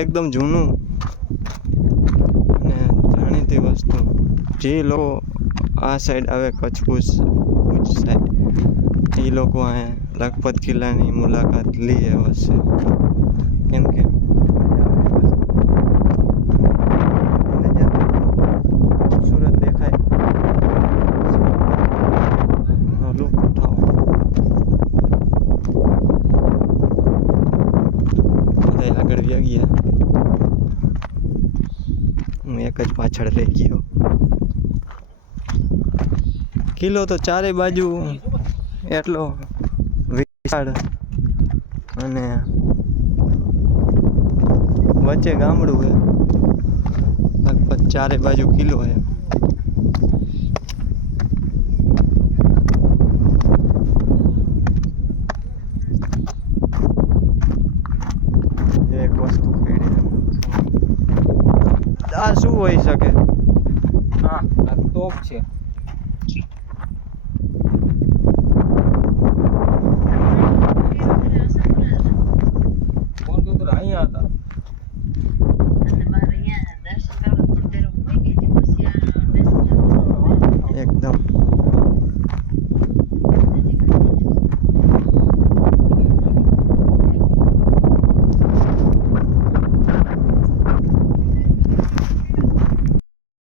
એકદમ જૂનું અને જાણીતી વસ્તુ. જે લોકો આ સાઈડ આવે કચ્છ ભુજ સાઈડ એ લોકો અહીંયા લખપત કિલ્લાની મુલાકાત લઈ આવ્યા છે. કેમ કે ખૂબસૂરત દેખાય લુક ઉઠાવો. બધા આગળ વ્યા ગયા, હું એક જ પાછળ રહી ગયો. કિલ્લો તો ચારે બાજુ એટલો વિશાળ અને વચ્ચે ગામડું છે. લગભગ ચારે બાજુ કિલ્લો છે. એક વસ્તુ આ શું હોઈ શકે? હા, આ તોપ છે.